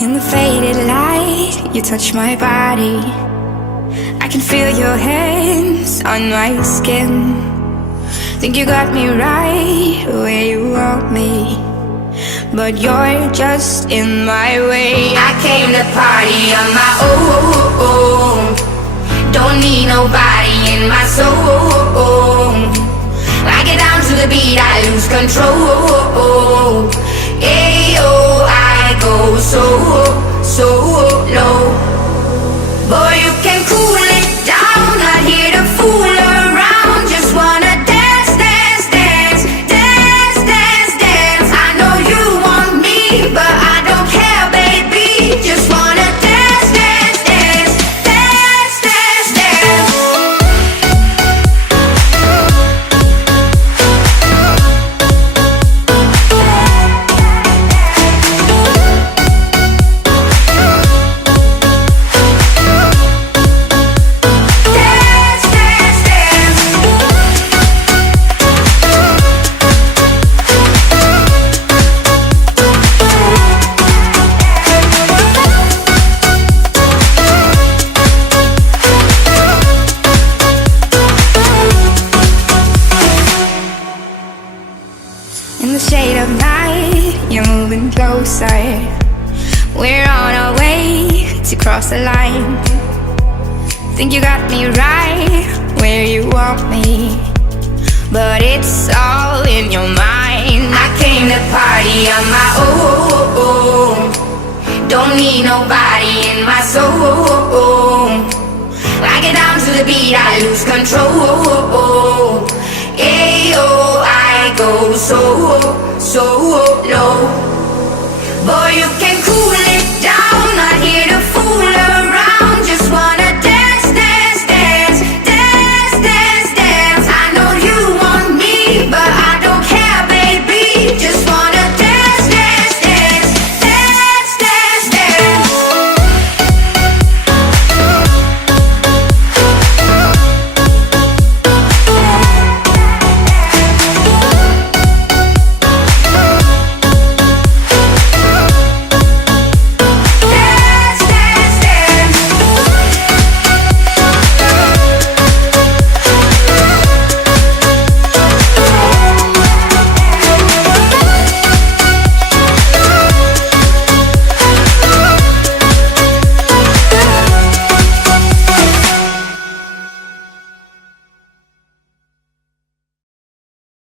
In the faded light, you touch my body. I can feel your hands on my skin. Think you got me right where you want me, but you're just in my way. I came to party on my own. Don't need nobody in my soul. I get down to the beat, I lose control. Ayo, I go so low. Boy, you can cool it down, not here to fool around. Just wanna dance, dance, dance, dance, dance, dance. I know you want me, but I don't care, baby. Just wanna dance, dance, dance, dance, dance, dance. In the shade of night, you're moving closer. We're on our way to cross the line. Think you got me right where you want me, but it's all in your mind. I came to party on my own. Don't need nobody in my soul. I get down to the beat, I lose control. Ayo, I go so low.